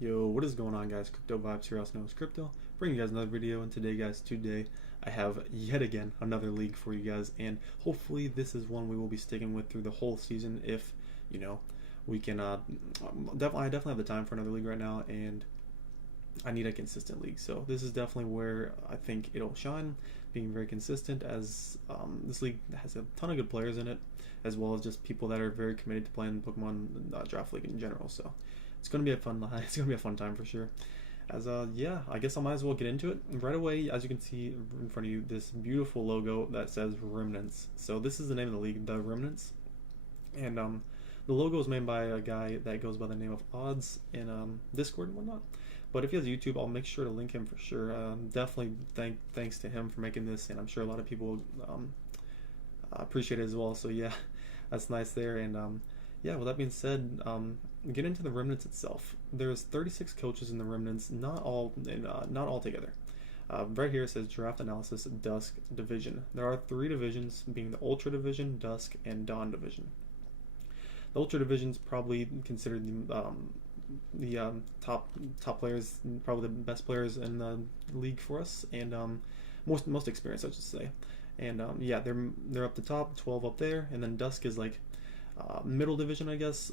Yo, what is going on, guys? Crypto Vibes here, also known as Crypto. Bringing you guys another video, and today I have yet again another league for you guys, and hopefully this is one we will be sticking with through the whole season. If you know, we can. I definitely have the time for another league right now, and I need a consistent league. So this is definitely where I think it'll shine, being very consistent. As this league has a ton of good players in it, as well as just people that are very committed to playing Pokemon Draft League in general. So it's gonna be a fun. It's gonna be a fun time for sure. As yeah, I guess I might as well get into it right away. As you can see in front of you, this beautiful logo that says Remnants. So this is the name of the league, the Remnants, and the logo is made by a guy that goes by the name of Odds in Discord and whatnot. But if he has YouTube, I'll make sure to link him for sure. Definitely thanks to him for making this, and I'm sure a lot of people appreciate it as well. So yeah, that's nice there. And yeah, with that being said, get into the Remnants itself. There's 36 coaches in the Remnants, not all together. Right here it says Draft Analysis Dusk Division. There are 3 divisions, being the Ultra Division, Dusk, and Dawn Division. The Ultra Division is probably considered the top players, probably the best players in the league for us, and most experienced, I should say. And yeah, they're up the top, 12 up there, and then Dusk is like middle division, I guess.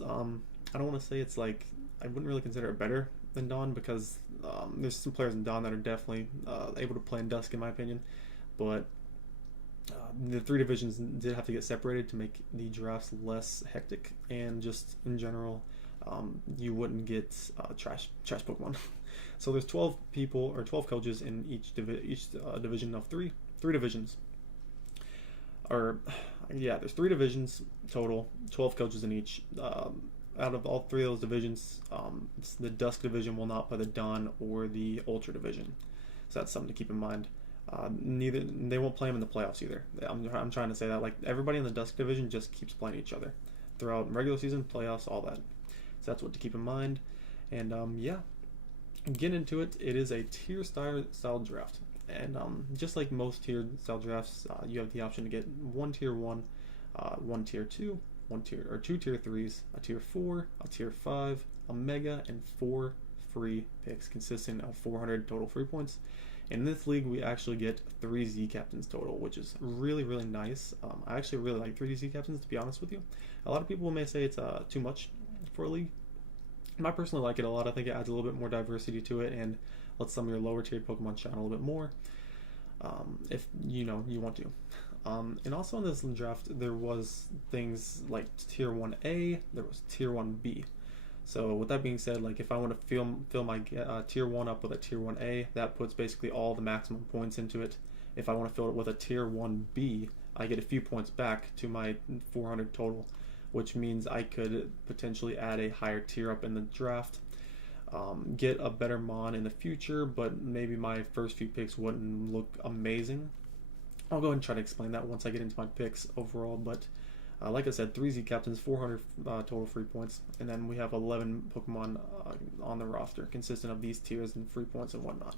I don't want to say it's like, I wouldn't really consider it better than Dawn, because there's some players in Dawn that are definitely able to play in Dusk, in my opinion. But the 3 divisions did have to get separated to make the drafts less hectic, and just in general, you wouldn't get trash Pokemon. So there's 12 people, or 12 coaches in each division of three divisions. Or yeah, there's 3 divisions total, 12 coaches in each. Out of all 3 of those divisions, the Dusk division will not play the Dawn or the Ultra division, so that's something to keep in mind. Neither they won't play them in the playoffs either. I'm trying to say that, like, everybody in the Dusk division just keeps playing each other throughout regular season, playoffs, all that. So that's what to keep in mind. And yeah, get into it. It is a tier style draft, and just like most tier style drafts, you have the option to get 1 tier 1, 1 tier 2, 2 tier 3s, a tier 4, a tier 5, a mega, and 4 free picks consisting of 400 total free points. In this league, we actually get 3 Z captains total, which is really nice. I actually really like 3 Z captains, to be honest with you. A lot of people may say it's too much for a league. I personally like it a lot. I think it adds a little bit more diversity to it and lets some of your lower tier Pokemon shine a little bit more, if you want to. And also in this draft, there was things like tier 1A, there was tier 1B. So with that being said, like, if I want to fill my tier 1 up with a tier 1A, that puts basically all the maximum points into it. If I want to fill it with a tier 1B, I get a few points back to my 400 total, which means I could potentially add a higher tier up in the draft, get a better Mon in the future, but maybe my first few picks wouldn't look amazing. I'll go ahead and try to explain that once I get into my picks overall, but like I said, 3 Z captains, 400 total free points, and then we have 11 Pokemon on the roster, consistent of these tiers and free points and whatnot,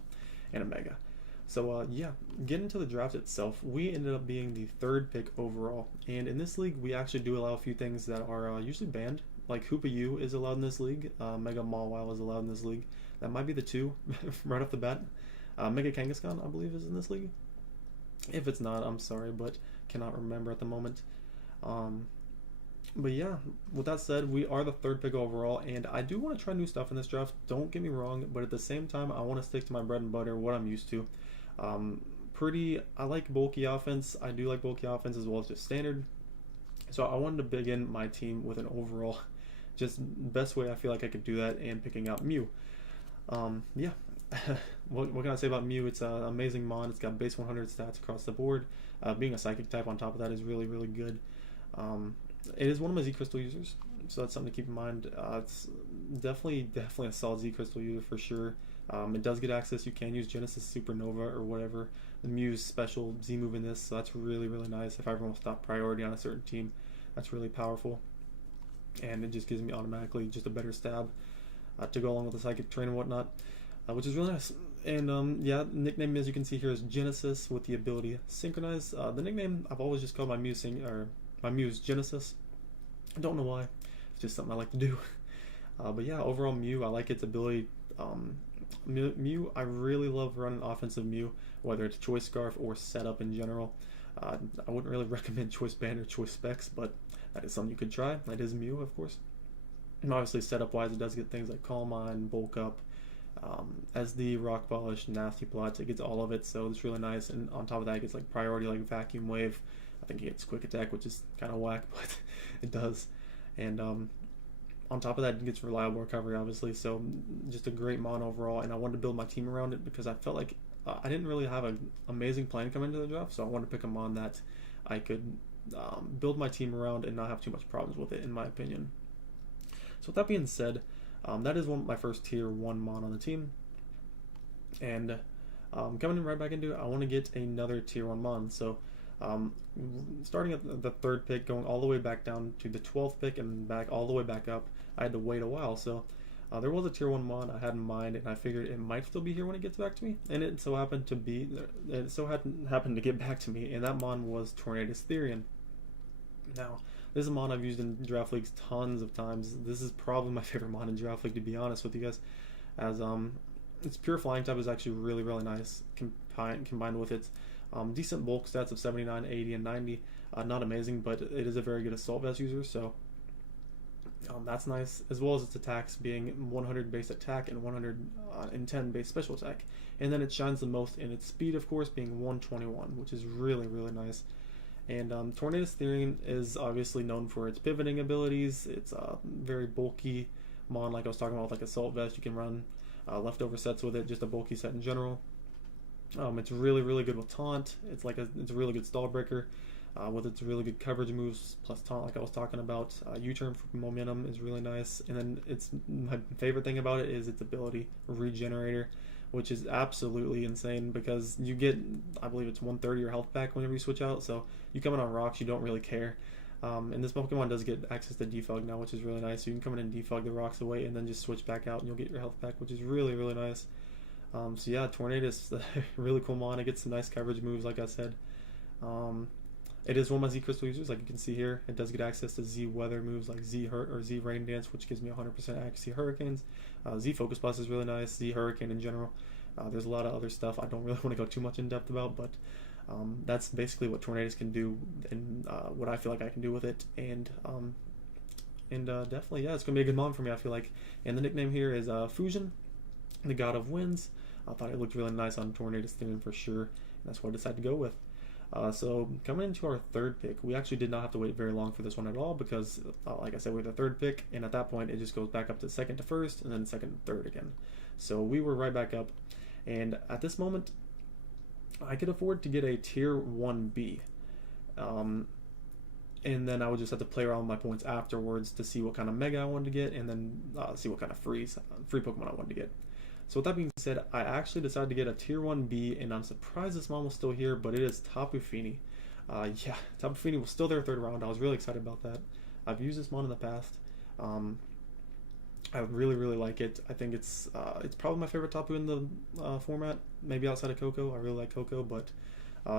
and a Mega. So yeah, getting into the draft itself, we ended up being the 3rd pick overall, and in this league, we actually do allow a few things that are usually banned, like Hoopa U is allowed in this league, Mega Mawile is allowed in this league. That might be the 2 right off the bat. Mega Kangaskhan, I believe, is in this league. If it's not, I'm sorry, but cannot remember at the moment. But yeah, with that said, we are the 3rd pick overall, and I do want to try new stuff in this draft, don't get me wrong, but at the same time, I want to stick to my bread and butter, what I'm used to. I like bulky offense. I do like bulky offense as well as just standard. So I wanted to begin my team with an overall, just best way I feel like I could do that, and picking out Mew. Yeah. what can I say about Mew? It's an amazing Mon. It's got base 100 stats across the board. Being a psychic type on top of that is really good. It is one of my Z Crystal users, so that's something to keep in mind. It's definitely a solid Z Crystal user for sure. It does get access. You can use Genesis Supernova or whatever, the Mew's special Z move in this, so that's really nice. If everyone wants to stop priority on a certain team, that's really powerful, and it just gives me automatically just a better stab to go along with the psychic train and whatnot, which is really nice. And yeah, nickname, as you can see here, is Genesis with the ability Synchronize. The nickname I've always just called my Muse Genesis. I don't know why. It's just something I like to do. But yeah, overall Mew, I like its ability. Mew, I really love running offensive Mew, whether it's Choice Scarf or setup in general. I wouldn't really recommend Choice Band or Choice Specs, but that is something you could try. That is Mew, of course. And obviously, setup wise, it does get things like Calm Mind, Bulk Up, SD, Rock Polish, Nasty Plots. It gets all of it, so it's really nice. And on top of that, it gets like priority, like Vacuum Wave. I think it gets Quick Attack, which is kind of whack, but it does. And on top of that, it gets reliable recovery, obviously. So just a great mon overall. And I wanted to build my team around it because I felt like I didn't really have an amazing plan coming into the draft, so I wanted to pick a mon that I could build my team around and not have too much problems with it, in my opinion. So with that being said, that is my first tier 1 mon on the team. And coming right back into it, I want to get another tier 1 mon. So starting at the 3rd pick, going all the way back down to the 12th pick and back all the way back up, I had to wait a while. So there was a tier 1 mon I had in mind, and I figured it might still be here when it gets back to me. And it so happened to get back to me, and that mon was Tornadus Therian. Now, this is a mon I've used in draft leagues tons of times. This is probably my favorite mon in draft league, to be honest with you guys, as its pure flying type is actually really, really nice combined with its decent bulk stats of 79, 80, and 90. Not amazing, but it is a very good assault vest user, so that's nice, as well as its attacks being 100 base attack and 110 base special attack. And then it shines the most in its speed, of course, being 121, which is really, really nice. And Tornadus Therian is obviously known for its pivoting abilities. It's a very bulky mon, like I was talking about, with like Assault Vest. You can run leftover sets with it, just a bulky set in general. It's really, really good with Taunt. It's a really good stall breaker with its really good coverage moves, plus Taunt, like I was talking about. U-turn for momentum is really nice. And then my favorite thing about it is its ability, Regenerator, which is absolutely insane because you get, I believe it's 130 your health back whenever you switch out. So you come in on rocks, you don't really care. And this Pokemon does get access to defog now, which is really nice. So you can come in and defog the rocks away and then just switch back out and you'll get your health back, which is really, really nice. So yeah, Tornadus, really cool mon. It gets some nice coverage moves, like I said. It is one of my Z Crystal users, like you can see here. It does get access to Z Weather moves like Z Rain Dance, which gives me 100% accuracy Hurricanes. Z Focus Blast is really nice. Z Hurricane in general. There's a lot of other stuff I don't really want to go too much in depth about, but that's basically what Tornadus can do and what I feel like I can do with it. And definitely, yeah, it's gonna be a good mon for me, I feel like. And the nickname here is Fusion, the God of Winds. I thought it looked really nice on Tornadus Therian for sure, and that's what I decided to go with. So coming into our 3rd pick, we actually did not have to wait very long for this one at all because, like I said, we're the 3rd pick, and at that point it just goes back up to 2nd to 1st, and then 2nd to 3rd again. So we were right back up, and at this moment, I could afford to get a tier 1B. And then I would just have to play around with my points afterwards to see what kind of Mega I wanted to get, and then see what kind of free Pokemon I wanted to get. So with that being said, I actually decided to get a tier 1B, and I'm surprised this mon was still here, but it is Tapu Fini. Yeah, Tapu Fini was still there 3rd round. I was really excited about that. I've used this mon in the past. I really, really like it. I think it's probably my favorite Tapu in the format, maybe outside of Coco. I really like Coco, but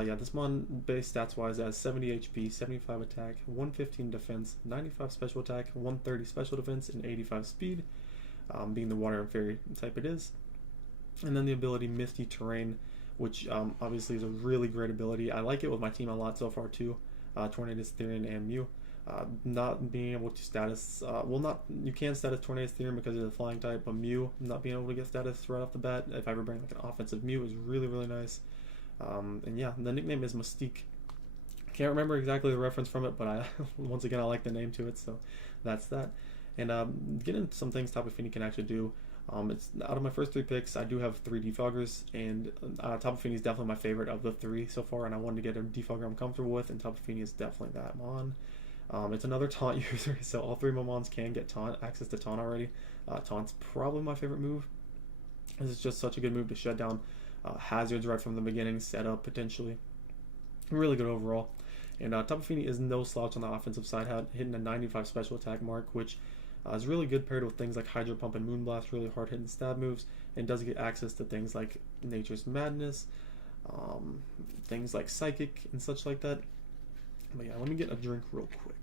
yeah, this mon base stats wise has 70 HP, 75 attack, 115 defense, 95 special attack, 130 special defense, and 85 speed. Being the water and fairy type it is. And then the ability Misty Terrain, which obviously is a really great ability. I like it with my team a lot so far too. Tornadus Therian and Mew. Not being able to status, you can status Tornadus Therian because of the flying type, but Mew not being able to get status right off the bat, if I ever bring like an offensive Mew, is really, really nice. And yeah, the nickname is Mystique. Can't remember exactly the reference from it, but once again I like the name to it, so that's that. And getting into some things Tapu Fini can actually do. It's out of my first 3 picks, I do have 3 defoggers, and Tapu Fini is definitely my favorite of the 3 so far, and I wanted to get a defogger I'm comfortable with, and Tapu Fini is definitely that mon. It's another taunt user, so all 3 of my mons can get access to taunt already. Taunt's probably my favorite move. This is just such a good move to shut down hazards right from the beginning, set up potentially. Really good overall. And Tapu Fini is no slouch on the offensive side, hitting a 95 special attack mark, which is really good paired with things like Hydro Pump and Moonblast, really hard hitting stab moves, and does get access to things like Nature's Madness, things like Psychic and such like that. But yeah, let me get a drink real quick.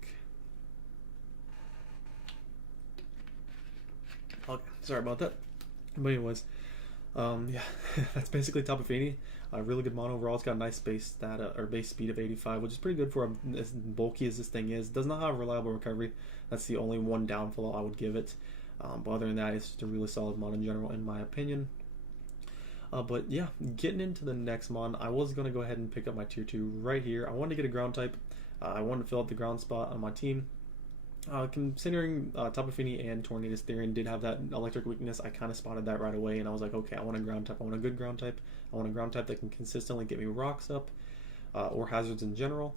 Okay, sorry about that. But anyways, yeah, that's basically Tapu Fini. Really good mono overall. It's got a nice base stat or base speed of 85, which is pretty good for as bulky as this thing is. Does not have reliable recovery. That's the only one downfall I would give it. But other than that, it's just a really solid mod in general, in my opinion. But yeah, getting into the next mod, I was going to go ahead and pick up my tier 2 right here. I wanted to get a ground type. I wanted to fill out the ground spot on my team. Considering Tapu Fini and Tornadus Therian did have that electric weakness, I kind of spotted that right away, and I was like, okay, I want a ground type. I want a good ground type. I want a ground type that can consistently get me rocks up, or hazards in general,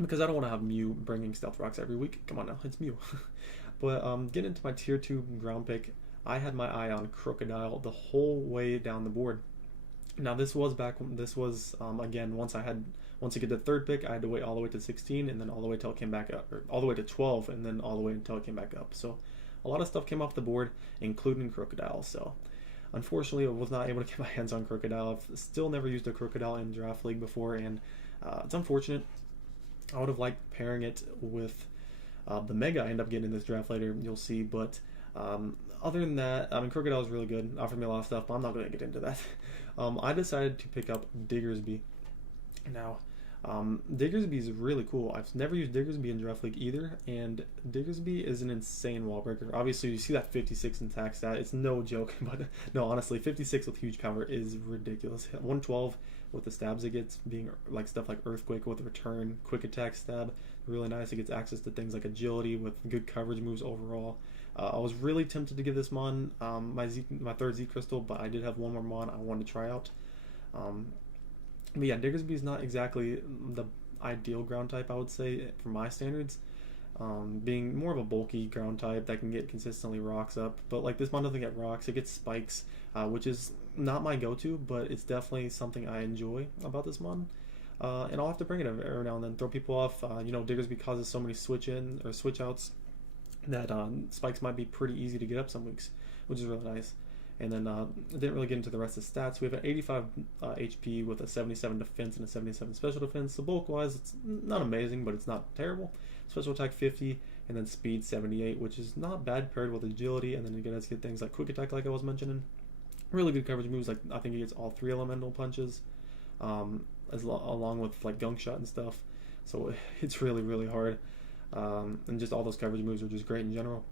because I don't want to have Mew bringing stealth rocks every week. Come on now, it's Mew. But getting into my tier 2 ground pick, I had my eye on Crocodile the whole way down the board. Now this was again, once I get the third pick, I had to wait all the way to 16, and then all the way till it came back up, or all the way to 12, and then all the way until it came back up. So a lot of stuff came off the board, including Crocodile. So unfortunately, I was not able to get my hands on Crocodile. I've still never used a Crocodile in Draft League before, and it's unfortunate. I would have liked pairing it with the Mega I end up getting in this draft later, you'll see, but other than that, I mean, Crocodile is really good, offered me a lot of stuff, but I'm not going to get into that. I decided to pick up Diggersby. Now, Diggersby is really cool. I've never used Diggersby in Draft League either, and Diggersby is an insane wall breaker. Obviously, you see that 56 in attack stat. It's no joke, but no, honestly, 56 with huge power is ridiculous. 112 with the stabs it gets, being like stuff like Earthquake with return, quick attack stab, really nice. It gets access to things like agility with good coverage moves overall. I was really tempted to give this mon my third Z crystal, but I did have one more mon I wanted to try out. But yeah, Diggersby is not exactly the ideal ground type, I would say, for my standards. Being more of a bulky ground type that can get consistently rocks up. But like this mon doesn't get rocks, it gets spikes, which is not my go-to, but it's definitely something I enjoy about this mon. And I'll have to bring it every now and then, throw people off. You know, Diggersby causes so many switch-in or switch-outs that spikes might be pretty easy to get up some weeks, which is really nice. And then I didn't really get into the rest of the stats. We have an 85 HP with a 77 defense and a 77 special defense. So bulk-wise, it's not amazing, but it's not terrible. Special attack 50, and then speed 78, which is not bad paired with agility. And then you guys get things like quick attack, like I was mentioning. Really good coverage moves. Like I think he gets all 3 elemental punches, along with like gunk shot and stuff. So it's really, really hard. And just all those coverage moves are just great in general.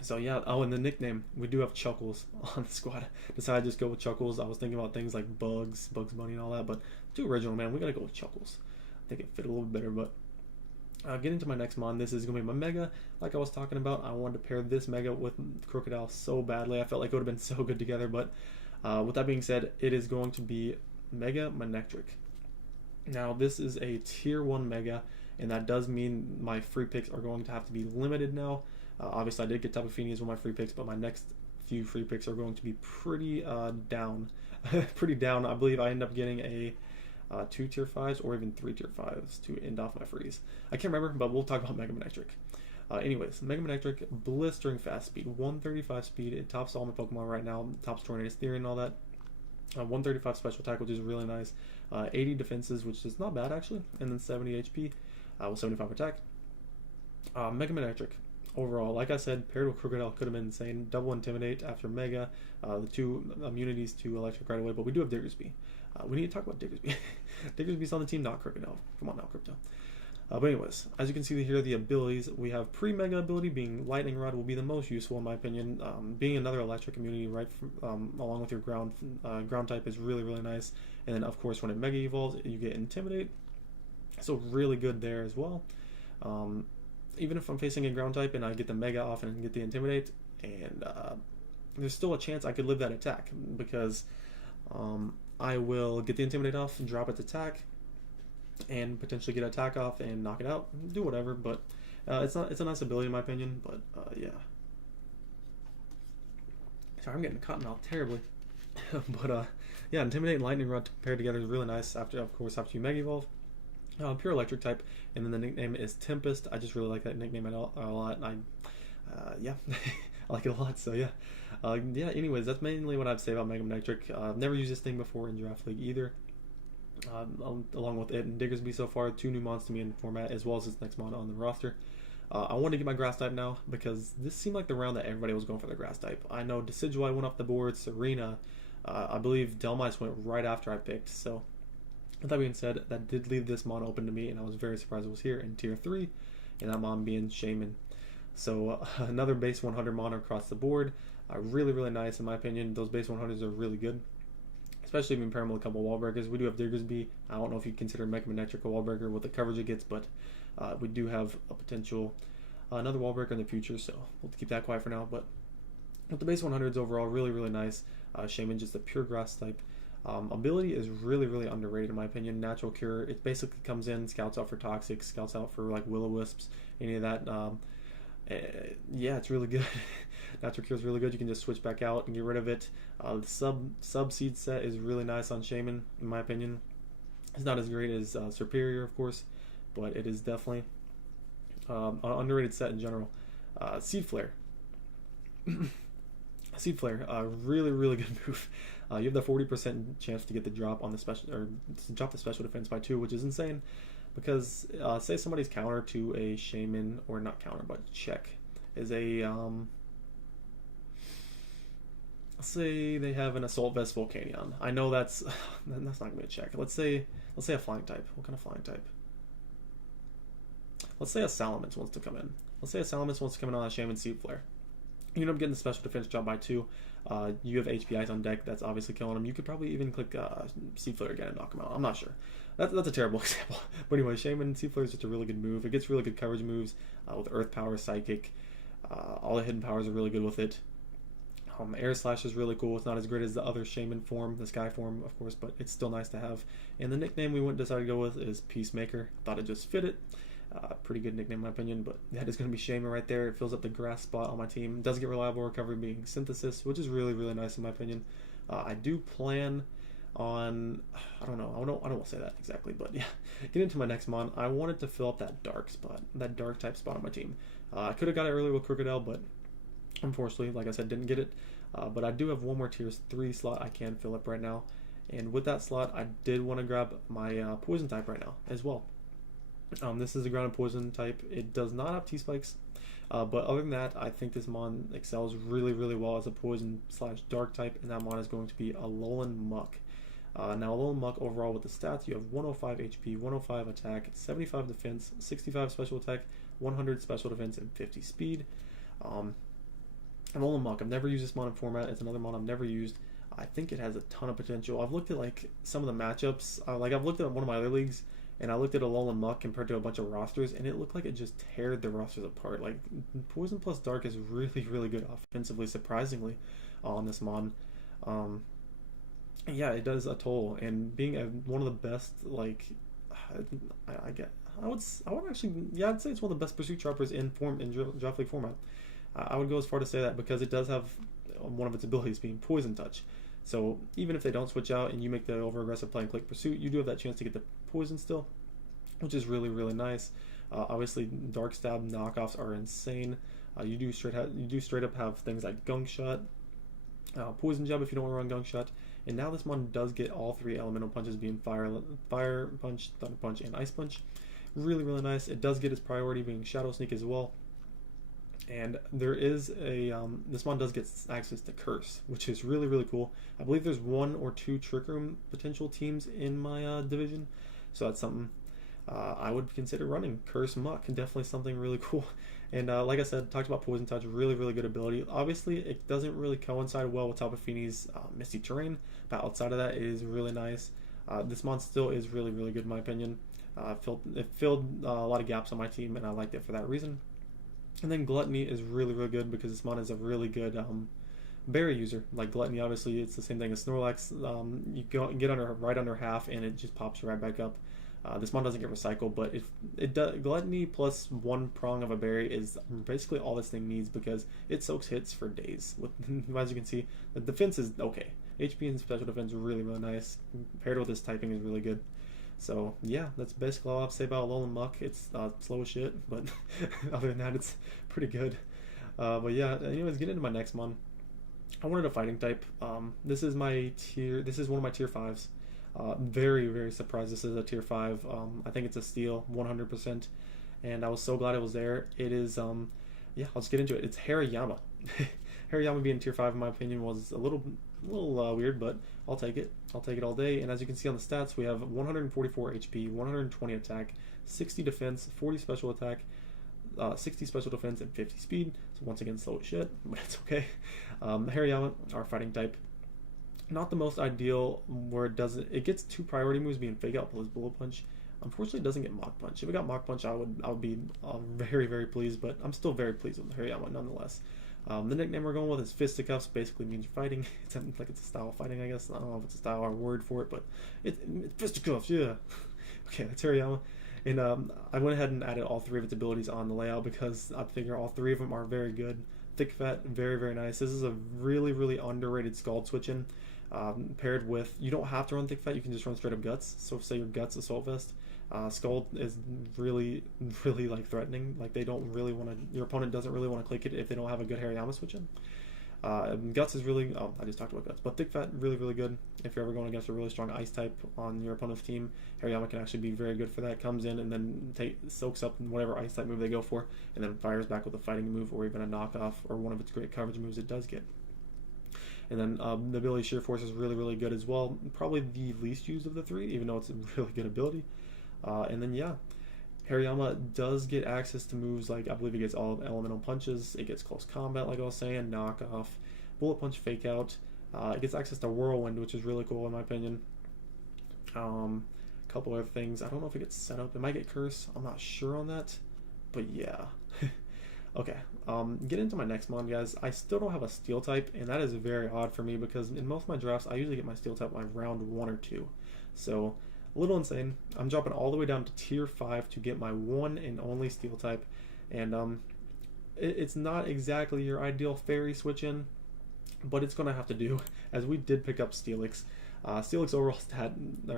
So yeah, oh, and the nickname, we do have Chuckles on the squad. Decided to just go with Chuckles. I was thinking about things like Bugs Bunny and all that, but too original, man. We gotta go with Chuckles. I think it fit a little bit better, but getting to my next mon, this is gonna be my Mega. Like I was talking about, I wanted to pair this Mega with Crocodile so badly. I felt like it would have been so good together, but with that being said, it is going to be Mega Manectric. Now, this is a tier 1 Mega, and that does mean my free picks are going to have to be limited now. Obviously, I did get Tapu Fini as one of my free picks, but my next few free picks are going to be pretty down. Pretty down. I believe I end up getting a 2 tier 5s or even 3 tier 5s to end off my frees. I can't remember, but we'll talk about Mega Manectric. Anyways, Mega Manectric, blistering fast speed, 135 speed. It tops all my Pokemon right now, tops Tornadus Therian and all that. 135 special attack, which is really nice. 80 defenses, which is not bad actually, and then 70 HP with 75 attack. Mega Manectric. Overall, like I said, paired with Crocodile could have been insane. Double Intimidate after Mega, the 2 immunities to Electric right away, but we do have Diggersby. We need to talk about Diggersby. Diggersby's on the team, not Crocodile. Come on now, Crypto. But anyways, as you can see here, the abilities, we have pre-Mega ability being Lightning Rod will be the most useful in my opinion. Being another Electric immunity right along with your ground type is really, really nice. And then of course when it Mega evolves, you get Intimidate. So really good there as well. Even if I'm facing a ground type and I get the Mega off and get the Intimidate, and there's still a chance I could live that attack because I will get the Intimidate off and drop its attack and potentially get attack off and knock it out, do whatever, but it's a nice ability in my opinion, but yeah. Sorry, I'm getting caught out terribly. But yeah, Intimidate and Lightning Rod paired together is really nice after you Mega Evolve. Pure electric type, and then the nickname is Tempest. I just really like that nickname a lot. Yeah, I like it a lot. So yeah, yeah. Anyways, that's mainly what I'd say about Mega Manectric. I've never used this thing before in Draft League either. Along with it and Diggersby so far, 2 new mons to me in format, as well as this next mon on the roster. I want to get my grass type now because this seemed like the round that everybody was going for the grass type. I know Decidueye went off the board, Serena, I believe Delmice went right after I picked. So with that being said, that did leave this mon open to me, and I was very surprised it was here in tier 3, and that mon being Shaman. So another base 100 mon across the board. Really, really nice in my opinion. Those base 100s are really good, especially if you pair them with a couple wall breakers. We do have Diggersby. I don't know if you consider Mechamanectric a wall breaker with the coverage it gets, but we do have a potential another wall breaker in the future, so we'll keep that quiet for now. But with the base 100s overall, really, really nice. Shaman, just a pure grass type. Ability is really, really underrated in my opinion. Natural Cure, it basically comes in, scouts out for Toxic, scouts out for like Will-O-Wisps, any of that. Yeah, it's really good. Natural Cure is really good. You can just switch back out and get rid of it. The sub seed set is really nice on Shaman, in my opinion. It's not as great as Superior, of course, but it is definitely an underrated set in general. Seed Flare. Seed Flare, really, really good move. You have the 40% chance to get the drop on the special, or to drop the special defense by 2, which is insane. Because say somebody's counter to a Shaman, or not counter, but check, is a say they have an Assault Vest Volcanion. I know that's not gonna be a check. Let's say a flying type. What kind of flying type? Let's say a Salamence wants to come in. Let's say a Salamence wants to come in on a Shaman Seed Flare. You end up getting the special defense drop by 2. You have HPIs on deck. That's obviously killing him. You could probably even click Seed Flare again and knock him out. I'm not sure. That's a terrible example. But anyway, Shaman Seed Flare is just a really good move. It gets really good coverage moves with Earth Power, Psychic. All the hidden powers are really good with it. Air Slash is really cool. It's not as great as the other Shaman form, the Sky form, of course, but it's still nice to have. And the nickname we decided to go with is Peacemaker. I thought it just fit it. Pretty good nickname in my opinion, but that is going to be Shaman right there. It fills up the grass spot on my team. It does get reliable recovery being Synthesis, which is really, really nice in my opinion. I do plan on, I don't want to say that exactly, but yeah, get into my next mon. I wanted to fill up that dark spot, that dark type spot on my team. I could have got it earlier with Crocodile, but unfortunately, like I said, didn't get it. But I do have one more tier 3 slot I can fill up right now, and with that slot, I did want to grab my poison type right now as well. This is a ground and poison type. It does not have T-Spikes, but other than that, I think this mon excels really, really well as a poison / dark type, and that mon is going to be Alolan Muck. Now, Alolan Muck overall with the stats, you have 105 HP, 105 attack, 75 defense, 65 special attack, 100 special defense, and 50 speed. Alolan Muck, I've never used this mon in format. It's another mon I've never used. I think it has a ton of potential. I've looked at like some of the matchups. I've looked at one of my other leagues, and I looked at Alolan Muck compared to a bunch of rosters, and it looked like it just teared the rosters apart. Like, Poison plus Dark is really, really good offensively, surprisingly, on this mon. Yeah, it does a toll, and being one of the best, like, I'd say it's one of the best Pursuit Choppers in Draft League format. I would go as far to say that because it does have one of its abilities being Poison Touch. So even if they don't switch out and you make the over-aggressive play and click Pursuit, you do have that chance to get the Poison still, which is really, really nice. Obviously, Dark Stab knockoffs are insane. You do straight up have things like Gunk Shot, Poison Jab if you don't want to run Gunk Shot, and now this mon does get all 3 elemental punches being Fire Punch, Thunder Punch, and Ice Punch. Really, really nice. It does get its priority being Shadow Sneak as well. And there is a, this mon does get access to Curse, which is really, really cool. I believe there's 1 or 2 Trick Room potential teams in my division, so that's something I would consider running. Curse Muck, definitely something really cool. And like I said, talked about Poison Touch, really, really good ability. Obviously, it doesn't really coincide well with Tapu Fini's Misty Terrain, but outside of that, it is really nice. This mon still is really, really good in my opinion. It filled a lot of gaps on my team, and I liked it for that reason. And then Gluttony is really, really good because this mon is a really good berry user. Like Gluttony, obviously, it's the same thing as Snorlax. You get right under half, and it just pops you right back up. This mon doesn't get recycled, but it does, Gluttony plus 1 prong of a berry is basically all this thing needs because it soaks hits for days. As you can see, the defense is okay. HP and special defense are really, really nice. Paired with this typing is really good. So yeah, that's basically all I have to say about Alolan Muck. It's slow as shit, but other than that, it's pretty good. But yeah, anyways, get into my next mon. I wanted a fighting type. This is one of my tier 5s. Very, very surprised this is a tier 5. I think it's a steal, 100%. and I was so glad it was there. It is, yeah, I'll just get into it. It's Hariyama. Hariyama being tier 5 in my opinion was a little weird, but I'll take it. I'll take it all day. And as you can see on the stats, we have 144 HP, 120 attack, 60 defense, 40 special attack, 60 special defense, and 50 speed. So once again, slow as shit, but it's okay. Hariyama, our fighting type. Not the most ideal, where it gets 2 priority moves being Fake Out plus Bullet Punch. Unfortunately, it doesn't get Mach Punch. If it got Mach Punch, I would be very, very pleased, but I'm still very pleased with Hariyama nonetheless. The nickname we're going with is Fisticuffs. Basically means you're fighting. It's like it's a style of fighting, I guess. I don't know if it's a style or a word for it, but it's Fisticuffs, yeah. Okay, that's Hariyama. And I went ahead and added all 3 of its abilities on the layout because I figure all 3 of them are very good. Thick Fat, very, very nice. This is a really, really underrated Scald switch-in. Paired with, you don't have to run Thick Fat, you can just run straight up Guts. So say your Guts Assault Vest, Scald is really, really like threatening. Like they don't really want to, your opponent doesn't really want to click it if they don't have a good Hariyama switch in. Guts is really, I just talked about Guts, but Thick Fat, really, really good. If you're ever going against a really strong Ice type on your opponent's team, Hariyama can actually be very good for that. Comes in and then soaks up whatever Ice type move they go for, and then fires back with a fighting move or even a knockoff or one of its great coverage moves it does get. And then the ability Sheer Force is really, really good as well. Probably the least used of the 3, even though it's a really good ability. And then, yeah, Hariyama does get access to moves like, I believe it gets all of Elemental Punches. It gets Close Combat, like I was saying, Knockoff, Bullet Punch, Fake Out. It gets access to Whirlwind, which is really cool in my opinion. A couple other things. I don't know if it gets set up. It might get Curse. I'm not sure on that. But, yeah. Okay, get into my next mon, guys. I still don't have a Steel type, and that is very odd for me because in most of my drafts, I usually get my Steel type like round 1 or 2. So, a little insane. I'm dropping all the way down to tier 5 to get my one and only Steel type, and it's not exactly your ideal fairy switch-in, but it's going to have to do, as we did pick up Steelix. Steelix overall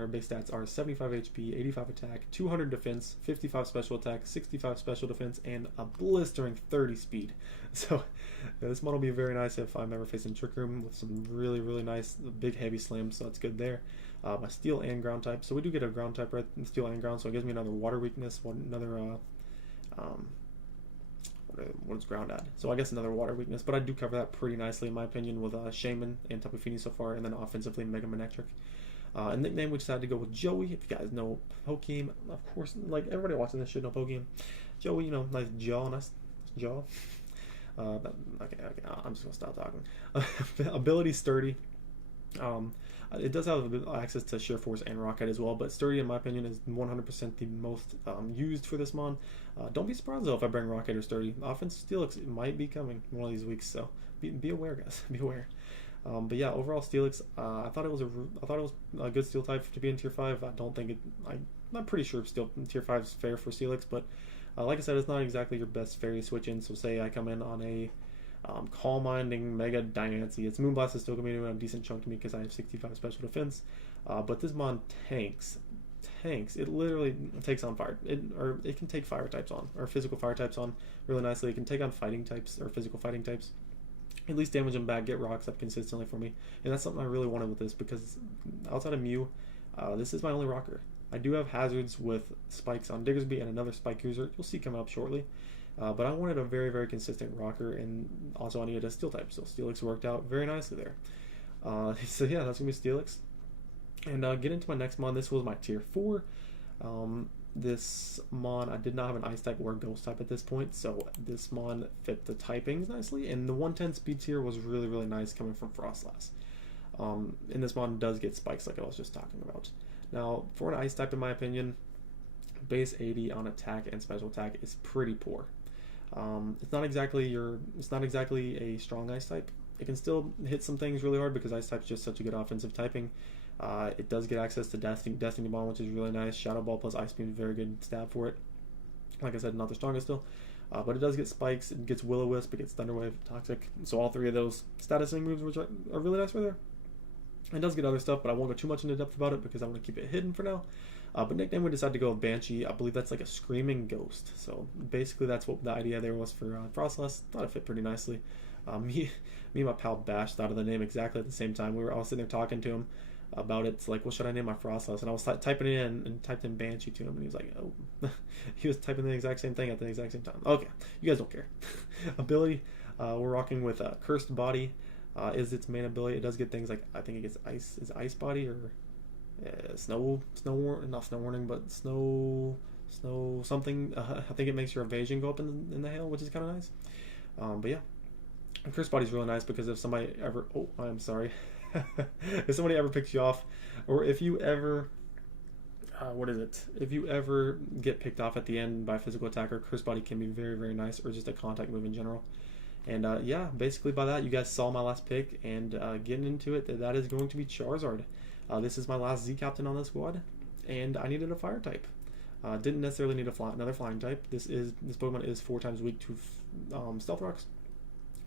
base stats are 75 HP, 85 attack, 200 defense, 55 special attack, 65 special defense, and a blistering 30 speed. So this model will be very nice if I'm ever facing Trick Room with some really, really nice big heavy slams, so that's good there. My Steel and Ground type, so we do get a Ground type, right? Steel and Ground, so it gives me another water weakness, another what is ground at? So I guess another water weakness, but I do cover that pretty nicely in my opinion with Shaman and Tapu Fini so far, and then offensively Mega Manectric. A nickname we decided to go with Joey. If you guys know Pokemon, of course, like everybody watching this should know Pokemon. Joey, you know, nice jaw. Okay, I'm just gonna stop talking. Ability Sturdy. It does have access to Sheer Force and Rocket as well, but Sturdy, in my opinion, is 100% the most used for this mon. Don't be surprised though if I bring Rocket or Sturdy. Offensive Steelix, it might be coming one of these weeks, so be aware, guys. Be aware. But yeah, overall Steelix, I thought it was a good Steel type to be in Tier 5. I don't think I'm pretty sure Tier 5 is fair for Steelix, but like I said, it's not exactly your best fairy switch in. So say I come in on a Calm Minding Mega Diancie. Its Moonblast is still going to be doing a decent chunk to me because I have 65 special defense. But this mon tanks. It literally takes on fire. It can take fire types on, or physical fire types on really nicely. It can take on fighting types or physical fighting types. At least damage them back, get rocks up consistently for me. And that's something I really wanted with this because outside of Mew, this is my only rocker. I do have hazards with spikes on Diggersby and another spike user you'll see coming up shortly. But I wanted a very, very consistent rocker, and also I needed a Steel type, so Steelix worked out very nicely there. So yeah, that's going to be Steelix. And get into my next mon. This was my Tier 4. This mon, I did not have an Ice type or a Ghost type at this point, so this mon fit the typings nicely, and the 110 speed tier was really, really nice coming from Frostlass. And this mon does get spikes like I was just talking about. Now, for an Ice type, in my opinion, base 80 on attack and special attack is pretty poor. It's not exactly a strong Ice type. It can still hit some things really hard because Ice type is just such a good offensive typing. It does get access to Destiny Bond, which is really nice. Shadow Ball plus Ice Beam is a very good stab for it. Like I said, not the strongest still, but it does get spikes. It gets Will-O-Wisp. It gets Thunder Wave, Toxic. So all 3 of those statusing moves, which are really nice right there. It does get other stuff, but I won't go too much into depth about it because I want to keep it hidden for now. But nickname, we decided to go with Banshee. I believe that's like a screaming ghost. So basically that's what the idea there was for Frostlass. Thought it fit pretty nicely. Me and my pal Bash thought of the name exactly at the same time. We were all sitting there talking to him. about it. It's like, what should I name my Frostlass? And I was typing it in and typed in Banshee to him, and he was like, oh, he was typing the exact same thing at the exact same time. Okay, you guys don't care. Ability, we're rocking with Cursed Body. Is its main ability. It does get things like, I think it gets ice. Is Ice Body or not snow warning, but snow something. I think it makes your evasion go up in the hail, which is kind of nice. But yeah, and Cursed Body's really nice because if somebody ever, oh, I'm sorry, if somebody ever picks you off, or if you ever, if you ever get picked off at the end by a physical attacker, Cursed Body can be very, very nice, or just a contact move in general. And yeah, basically by that, you guys saw my last pick, and getting into it, that is going to be Charizard. This is my last Z Captain on the squad, and I needed a Fire type. Didn't necessarily need another Flying type. This Pokemon is 4 times weak to Stealth Rocks,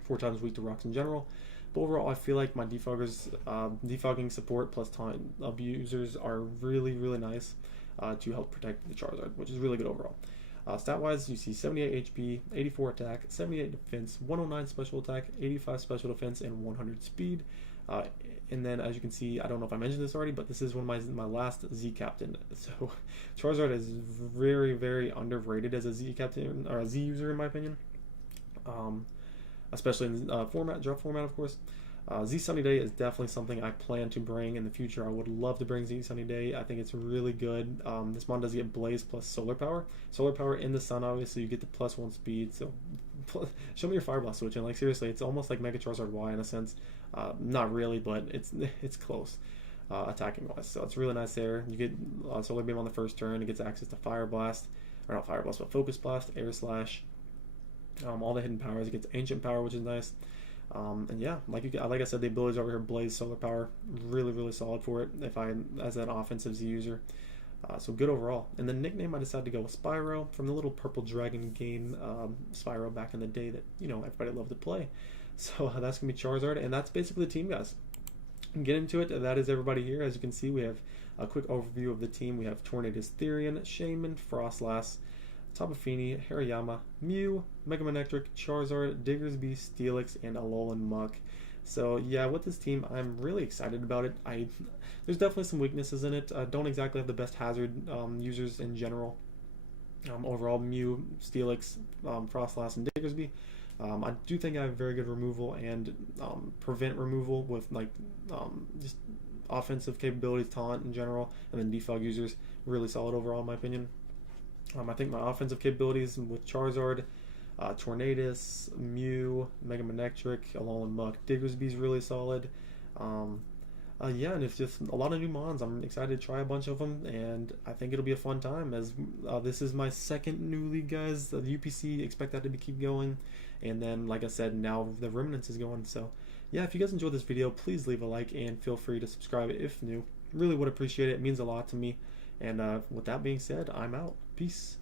4 times weak to rocks in general. But overall, I feel like my defogging support plus taunt abusers are really, really nice to help protect the Charizard, which is really good overall. Stat-wise, you see 78 HP, 84 attack, 78 defense, 109 special attack, 85 special defense, and 100 speed. And then, as you can see, I don't know if I mentioned this already, but this is one of my last Z Captain. So Charizard is very, very underrated as a Z Captain, or a Z user in my opinion. Especially in draft format, of course. Z Sunny Day is definitely something I plan to bring in the future. I would love to bring Z Sunny Day. I think it's really good. This mon does get Blaze plus Solar Power. Solar Power in the sun, obviously, you get the +1 speed. So show me your Fire Blast switch. And like seriously, it's almost like Mega Charizard Y in a sense. Not really, but it's close attacking wise. So it's really nice there. You get Solar Beam on the first turn. It gets access to Fire Blast, or not Fire Blast, but Focus Blast, Air Slash. All the hidden powers. It gets Ancient Power, which is nice. And yeah, like I said, the abilities over here, Blaze, Solar Power, really, really solid for it as an offensive Z user. So good overall. And the nickname, I decided to go with Spyro from the little Purple Dragon game, Spyro back in the day that, everybody loved to play. So that's going to be Charizard, and that's basically the team, guys. Get into it. That is everybody here. As you can see, we have a quick overview of the team. We have Tornadus, Therian, Shaman, Frostlass, Tapu Fini, Hariyama, Mew, Mega Manectric, Charizard, Diggersby, Steelix, and Alolan Muck. So yeah, with this team, I'm really excited about it. There's definitely some weaknesses in it. Don't exactly have the best hazard users in general. Overall, Mew, Steelix, Frostlass, and Diggersby. I do think I have very good removal and prevent removal with just offensive capabilities, taunt in general, and then defog users. Really solid overall, in my opinion. I think my offensive capabilities with Charizard, Tornadus, Mew, Mega Manectric, Alolan Muck, Diggersby is really solid. Yeah, and it's just a lot of new mons. I'm excited to try a bunch of them, and I think it'll be a fun time as this is my second new league, guys. The UPC, expect that to keep going. And then, like I said, now the Remnants is going. So, yeah, if you guys enjoyed this video, please leave a like and feel free to subscribe if new. Really would appreciate it. It means a lot to me. And with that being said, I'm out. Peace.